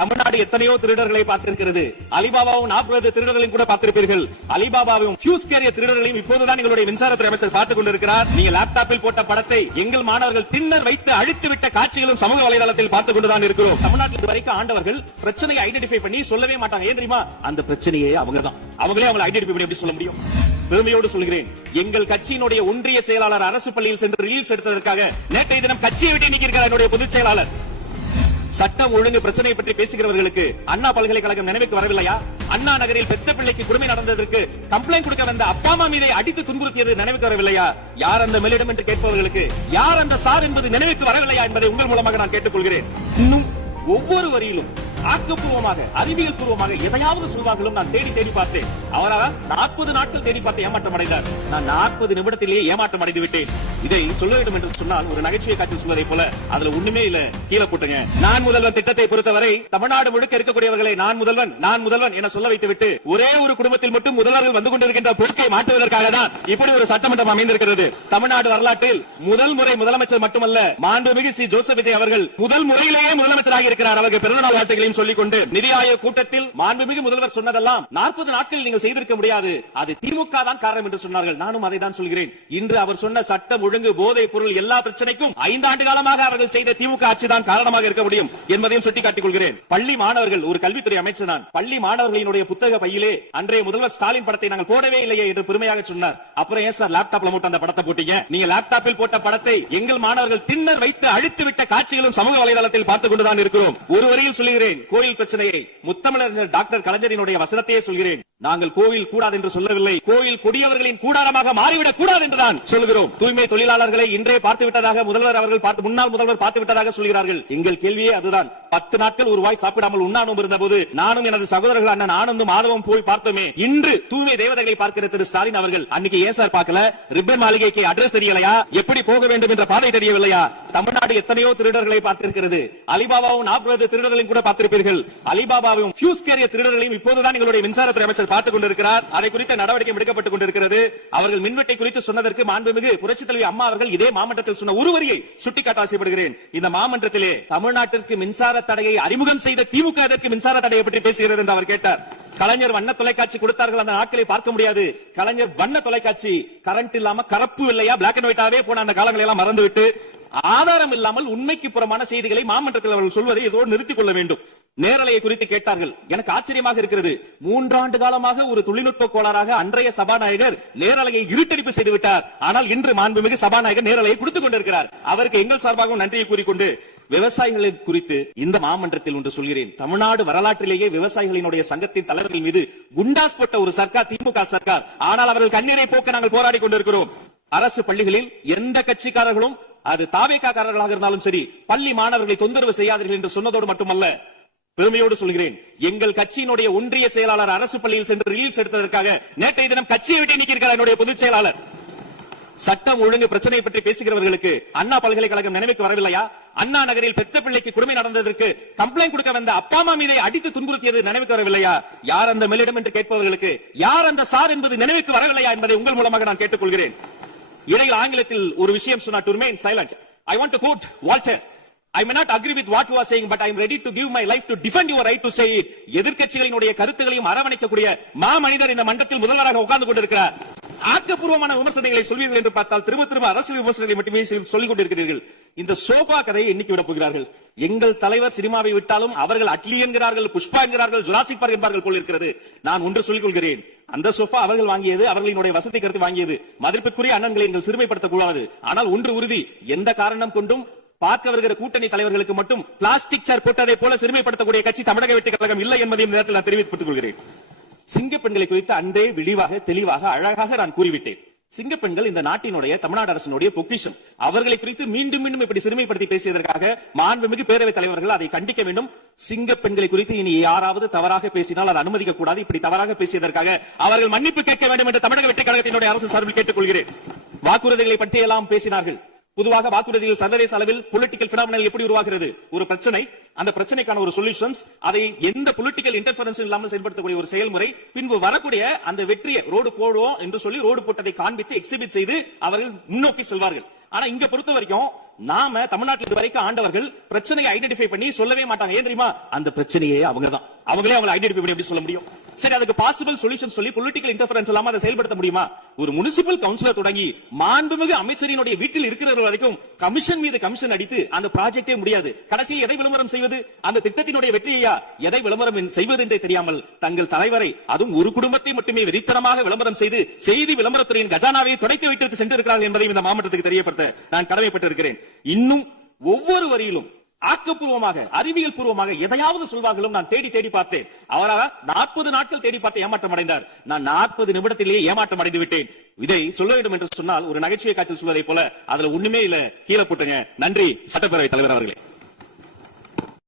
தமிழ்நாடு எத்தனையோ திருடர்களை பார்த்திருக்கிறது. அலிபாபாவும் 40 திருடர்களையும் கூட பார்த்திருப்பீர்கள். அலிபாபாவும் ஃபியூஸ் கேரிய திருடர்களையும் இப்போதுதான் எங்களுடைய மின்சாரத்துறை அமைச்சர் பார்த்துக் கொண்டிருக்கிறார். நீங்க லேப்டாப்பில் போட்ட படத்தை எங்கள் மாணவர்கள் தின்னர் வைத்து அழித்துவிட்ட காட்சிகளும் சமூக வலைதளத்தில் பார்த்துக் கொண்டுதான் இருக்கிறோம். தமிழ்நாட்டில் இதுவரைக்கும் ஆண்டவர்கள் பிரச்சனையை ஐடென்டிஃபை பண்ணி சொல்லவே மாட்டாங்க. ஏன் தெரியுமா? அந்த பிரச்சனையே அவங்கதான். அவங்களே அவங்களை ஐடென்டிஃபை பண்ணி எப்படி சொல்ல முடியும்? பெருமையோடு சொல்கிறேன், எங்கள் கட்சியினுடைய ஒன்றிய செயலாளர் அரசு பள்ளியில் சென்று ரீல்ஸ் எடுத்ததற்காக நேற்றைய தினம் கட்சியை விட்டு நீக்கியிருக்கிறார் என்னுடைய பொதுச் செயலாளர். சட்டம் ஒழுங்கு பிரச்சனை பற்றி பேசுகிறவர்களுக்கு அண்ணா பல்கலைக்கழகம் நினைவுக்கு வரவில்லையா? அண்ணா நகரில் பெத்த பிள்ளைக்கு கொடுமை நடந்ததற்கு கம்ப்ளைண்ட் கொடுக்க வந்த அப்பா அம்மா மீதை அடித்து துன்புறுத்தியது நினைவுக்கு வரவில்லையா? யார் அந்த மேலிடம் என்று கேட்பவர்களுக்கு யார் அந்த சார் என்பது நினைவுக்கு வரவில்லையா என்பதை உங்கள் மூலமாக நான் கேட்டுக்கொள்கிறேன். இன்னும் ஒவ்வொரு வரியிலும் ஆக்கப்பூர்வமாக அறிவியல் பூர்வமாக எதையாவது சொல்வார்களும் நான் தேடி தேடி பார்த்தேன். அவரால் 40 நாட்கள் தேடி பார்த்து ஏமாற்றம் அடைந்தார். நான் 40 நிமிடத்திலேயே ஏமாற்றம் அடைந்து விட்டேன். இதை சொல்ல வேண்டும் என்று சொன்னால் ஒரு நகைச்சுவை காட்சி சொல்வதை போல அதுல ஒண்ணுமே இல்ல. கீழே போட்டுங்க. நான் முதல்வன் திட்டத்தை பொறுத்தவரை தமிழ்நாடு முழுக்க இருக்கக்கூடியவர்களை நான் முதல்வன் என சொல்ல வைத்து விட்டு ஒரே ஒரு குடும்பத்தில் மட்டும் முதல்வர்கள் வந்து கொண்டிருக்கின்ற பொறுப்பை மாற்றுவதற்காக தான் இப்படி ஒரு சட்டமன்றம் அமைந்திருக்கிறது. தமிழ்நாடு வரலாற்றில் முதல் முறை முதலமைச்சர் மட்டுமல்ல, மாண்புமிகு ஸ்ரீ ஜோசப் விஜய் அவர்கள் முதல் முறையிலேயே முதலமைச்சராக இருக்கிறார். அவருக்கு பிறந்தநாள் வாழ்த்துக்களையும் சொல்லிக் கொண்டு நிதி ஆயோக் கூட்டத்தில் மாண்புமிகு முதல்வர் சொன்னதெல்லாம் 40 நாட்கள் நீங்கள் செய்திருக்க முடியாது, அது திமுக தான் காரணம் என்று சொன்னார்கள். நானும் அதை தான் சொல்கிறேன். இன்று அவர் சொன்ன சட்டம் ஒழுங்கு போதை பொருள் எல்லா பிரச்சனைக்கும் 5 ஆண்டு காலமாக அவர்கள் செய்த திமுக ஆட்சி தான் காரணமாக இருக்க முடியும் என்பதையும் சுட்டிக்காட்டிக் கொள்கிறேன். பள்ளி மாணவர்கள், ஒரு கல்வித்துறை அமைச்சர் நான், பள்ளி மாணவர்களினுடைய புத்தக பையிலே அன்றைய முதல்வர் ஸ்டாலின் படத்தை நாங்கள் போடவே இல்லையே என்று பெருமையாக சொன்னார். அப்புறம் ஏன் சார் லேப்டாப்ல மட்டும் அந்த படத்தை போட்டீங்க? நீங்க லேப்டாப்பில் போட்ட படத்தை எங்கள் மாணவர்கள் தின்னர் வைத்து அழித்துவிட்ட காட்சிகளும் சமூக வலைதளத்தில் பார்த்துக் கொண்டுதான் இருக்கிறோம். ஒரு வரியில் சொல்கிறேன், கோயில் பிரச்சனையை முத்தமிழறிஞர் டாக்டர் கலைஞரினுடைய வசனத்தையே சொல்கிறேன். நாங்கள் கோவில் கூடாது என்று சொல்லவில்லை, கோயில் கொடியவர்களின் கூடாரமாக மாறிவிடக் கூடாது என்றுதான் சொல்கிறோம். தூய்மை தொழிலாளர்களை இன்றே பார்த்து விட்டதாக முதல்வர் அவர்கள் முன்னாள் முதல்வர் பார்த்து விட்டதாக சொல்கிறார்கள். எங்கள் கேள்வியே அதுதான். 10 நாட்கள் ஒரு வாய் சாப்பிடாமல் உண்ணானும் இருந்த போது நானும் எனது சகோதரர்கள் அண்ணன் ஆனந்தும் ஆதவம் போய் பார்த்தோமே. இன்று தூய்மை தேவதைகளை பார்க்கிற திரு ஸ்டாலின் அவர்கள் அன்னைக்கு ஏன் சார் பார்க்கல? ரிப்பன் மாளிகைக்கு அட்ரஸ் தெரியலையா? எப்படி போக வேண்டும் என்ற பாதை தெரியவில்லையா? தமிழ்நாடு எத்தனையோ திருடர்களை பார்த்திருக்கிறது. அலிபாபாவும் 40 திருடர்களையும் கூட பார்த்திருப்பீர்கள். அலிபாபாவும் ஃபியூஸ் கேரிய திருடர்களையும் இப்போதுதான் எங்களுடைய மின்சாரத்துறை அமைச்சர் பார்த்துக் கொண்டிருக்கிறார். அதை குறித்த நடவடிக்கை எடுக்கப்பட்டுக் கொண்டிருக்கிறது. அவர்கள் மின்வெட்டை குறித்து சொன்னதற்கு மாண்புமிகு புரட்சித் தலைவி அம்மா அவர்கள் இதே மாமன்றத்தில் சொன்ன ஒரு வரியை சுட்டிக்காட்ட ஆசைப்படுகிறேன். இந்த மாமன்றத்திலே தமிழ்நாட்டிற்கு மின்சார தடையை அறிமுகம் செய்த திமுக எதற்கு மின்சார தடையை பற்றி பேசுகிறது என்று அவர் கேட்டார். கலைஞர் வண்ண தொலைக்காட்சி கொடுத்தார்கள், அந்த நாட்களை பார்க்க முடியாது. கலைஞர் வண்ண தொலைக்காட்சி கரண்ட் இல்லாம கரப்பு இல்லையா, பிளாக் அண்ட் ஒயிட்டாவே போன அந்த காலங்களை எல்லாம் மறந்துவிட்டு ஆதாரம் இல்லாமல் உண்மைக்கு புறமான செய்திகளை மாமன்றத்தில் அவர்கள் சொல்வதை இதோடு நிறுத்திக் கொள்ள வேண்டும். நேரலையை குறித்து கேட்டார்கள். எனக்கு ஆச்சரியமாக இருக்கிறது. 3 ஆண்டு காலமாக ஒரு தொழில்நுட்ப கோளாறாக அன்றைய சபாநாயகர் நேரலையை இருட்டடிப்பு செய்து விட்டார். ஆனால் இன்று மாண்புமிகு சபாநாயகர் நேரலையை கொடுத்துக் கொண்டிருக்கிறார். அவருக்கு எங்கள் சார்பாகவும் நன்றியை கூறிக்கொண்டு விவசாயிகளை குறித்து இந்த மாமன்றத்தில் ஒன்று சொல்கிறேன். தமிழ்நாடு வரலாற்றிலேயே விவசாயிகளினுடைய சங்கத்தின் தலைவர்கள் மீது குண்டாஸ் போட்ட ஒரு சர்க்கார் திமுக சர்க்கார். ஆனால் அவர்கள் கண்ணீரை போக்க நாங்கள் போராடி கொண்டிருக்கிறோம். அரசு பள்ளிகளில் எந்த கட்சிக்காரர்களும், அது தாவேகாரர்களாக இருந்தாலும் சரி, பள்ளி மாணவர்களை தொந்தரவு செய்யாதீர்கள் என்று சொன்னதோடு மட்டுமல்ல, பெருமையோடு சொல்கிறேன், எங்கள் கட்சியினுடைய ஒன்றிய செயலாளர் அரசு பள்ளியில் சென்று ரீல்ஸ் எடுத்ததற்காக நேற்றைய தினம் கட்சியை விட்டு நீக்கியிருக்கிறார் என்னுடைய பொதுச் செயலாளர். சட்டம் ஒழுங்கு பிரச்சனை பற்றி பேசுகிறவர்களுக்கு அண்ணா பல்கலைக்கழகம் நினைவுக்கு வரவில்லையா? அண்ணா நகரில் பெத்த பிள்ளைக்கு கொடுமை நடந்ததற்கு கம்ப்ளைண்ட் கொடுக்க வந்த அப்பா அம்மா மீதை அடித்து துன்புறுத்தியது நினைவுக்கு வரவில்லையா? யார் அந்த மேலிடம் என்று கேட்பவர்களுக்கு யார் அந்த சார் என்பது நினைவுக்கு வரவில்லையா என்பதை உங்கள் மூலமாக நான் கேட்டுக்கொள்கிறேன். இடையில் ஆங்கிலத்தில் ஒரு விஷயம் சொன்னார், to remain silent. I want to quote Walter. I may not agree with what you are saying, but I am ready to give my life to defend your right to say it. எதிர்க்கட்சிகளினுடைய கருத்துக்களையும் அரவணைக்கக்கூடிய மாமனிதர் இந்த மன்றத்தில் முதல்வராக உட்கார்ந்து கொண்டிருக்கிறார். ஆக்கப்பூர்வமான விமர்சனங்களை சொல்வீர்கள் என்று பார்த்தால் திரும்ப அரசியல் விமர்சனங்களை மட்டுமே சொல்லிக் கொண்டிருக்கிறீர்கள். இந்த சோஃபா கதையை எண்ணிக்கை விட போகிறார்கள். எங்கள் தலைவர் சினிமாவை விட்டாலும் அவர்கள் அட்லி என்கிறார்கள், புஷ்பா என்கிறார்கள், ஜுராசிக் பார்க் என்பார்கள் போல் இருக்கிறது. நான் ஒன்று சொல்லிக் கொள்கிறேன், அந்த சோஃபா அவர்கள் வாங்கியது, அவர்களினுடைய வசதி கருத்து வாங்கியது. மதிப்பிற்குரிய அண்ணன்களை எங்கள் சிறுமைப்படுத்தக் கூடாது. ஆனால் ஒன்று உறுதி, எந்த காரணம் கொண்டும் பார்க்க வருகிற கூட்டணி தலைவர்களுக்கு மட்டும் பிளாஸ்டிக் சேர் போட்டதை போல சிறுமைப்படுத்தக்கூடிய கட்சி தமிழக வெற்றி கழகம் இல்லை என்பதை இந்த நேரத்தில் நான் தெரிவித்துக் கொள்கிறேன். சிங்க பெண்களை குறித்து அன்றே விழிவாக தெளிவாக அழகாக நான் கூறிவிட்டேன். சிங்க பெண்கள் இந்த நாட்டினுடைய தமிழ்நாடு அரசினுடைய பொக்கிஷம். அவர்களை குறித்து மீண்டும் மீண்டும் இப்படி சிறுமைப்படுத்தி பேசியதற்காக மாண்புமிகு பேரவைத் தலைவர்கள் அதை கண்டிக்க வேண்டும். சிங்க பெண்களை குறித்து இனி யாராவது தவறாக பேசினால் அதை அனுமதிக்க கூடாது. இப்படி தவறாக பேசியதற்காக அவர்கள் மன்னிப்பு கேட்க வேண்டும் என்று தமிழக வெற்றி கழகத்தினுடைய அரசு சார்பில் கேட்டுக்கொள்கிறேன். வாக்குறுதிகளை பற்றி எல்லாம் பேசினார்கள். பொதுவாக வாக்குறுதிகள் சர்வதேச அளவில் பொலிட்டிக்கல் பினாமினல் எப்படி உருவாகிறது? ஒரு பிரச்சனை, அந்த பிரச்சனைக்கான ஒரு சொல்யூஷன்ஸ், அதை எந்த பொலிட்டிக்கல் இன்டர்ஃபரன்ஸ் இல்லாமல் செயல்படுத்தக்கூடிய ஒரு செயல்முறை, பின்பு வரக்கூடிய அந்த வெற்றியை ரோடு போடுவோம் என்று சொல்லி ரோடு போட்டதை காண்பித்து எக்ஸிபிட் செய்து அவர்கள் முன்னோக்கி செல்வார்கள். ஆனா இங்க பொறுத்த வரைக்கும் நாம தமிழ்நாட்டில் இது வரைக்கும் ஆண்டவர்கள் பிரச்சனையை ஐடென்டிஃபை பண்ணி சொல்லவே மாட்டாங்க. ஏன் தெரியுமா? அந்த பிரச்சனையே அவங்கதான். அவங்களே அவங்களை ஐடென்டிஃபை பண்ணி எப்படி சொல்ல முடியும்? சரி, அதுக்கு பாசிபிள் சொல்யூஷன் சொல்லி பொலிட்டிக்கல் இன்டர்ஃபரன்ஸ் இல்லாம அதை செயல்படுத்த முடியுமா? ஒரு முனிசிபல் கவுன்சிலர் தொடங்கி மாண்புமிகு அமைச்சரினுடைய வீட்டில் இருக்கிறவர்கள் வரைக்கும் கமிஷன் மீது கமிஷன் அடித்து அந்த ப்ராஜெக்டே முடியாது. கடைசியில் எதை விளம்பரம் செய்வது? அந்த திட்டத்தினுடைய வெற்றியா எதை விளம்பரம் செய்வது என்றே தெரியாமல் தங்கள் தலைவரை, அதுவும் ஒரு குடும்பத்தை மட்டுமே வெறித்தனமாக விளம்பரம் செய்து செய்தி விளம்பரத்துறையின் கஜானாவை துடைத்து விட்டு சென்றிருக்கிறார்கள் என்பதையும் இந்த மாவட்டத்துக்கு தெரியப்படுத்த நான் கடமைப்பட்டிருக்கிறேன். இன்னும் ஒவ்வொரு வரியிலும் ஆக்கப்பூர்வமாக, அறிவியல் பூர்வமாக எதையாவது சொல்வார்களும் நான் தேடி தேடி பார்த்தேன். அவராக 40 நாட்கள் தேடி பார்த்து ஏமாற்றம் அடைந்தார். நான் 40 நிமிடத்திலேயே ஏமாற்றம் அடைந்து விட்டேன். இதை சொல்ல வேண்டும் என்று சொன்னால் ஒரு நகைச்சுவை காட்சியில் சொல்வதை போல அதுல ஒண்ணுமே இல்ல, கீழே போட்டுங்க. நன்றி சட்டப்பேரவை தலைவர் அவர்களே.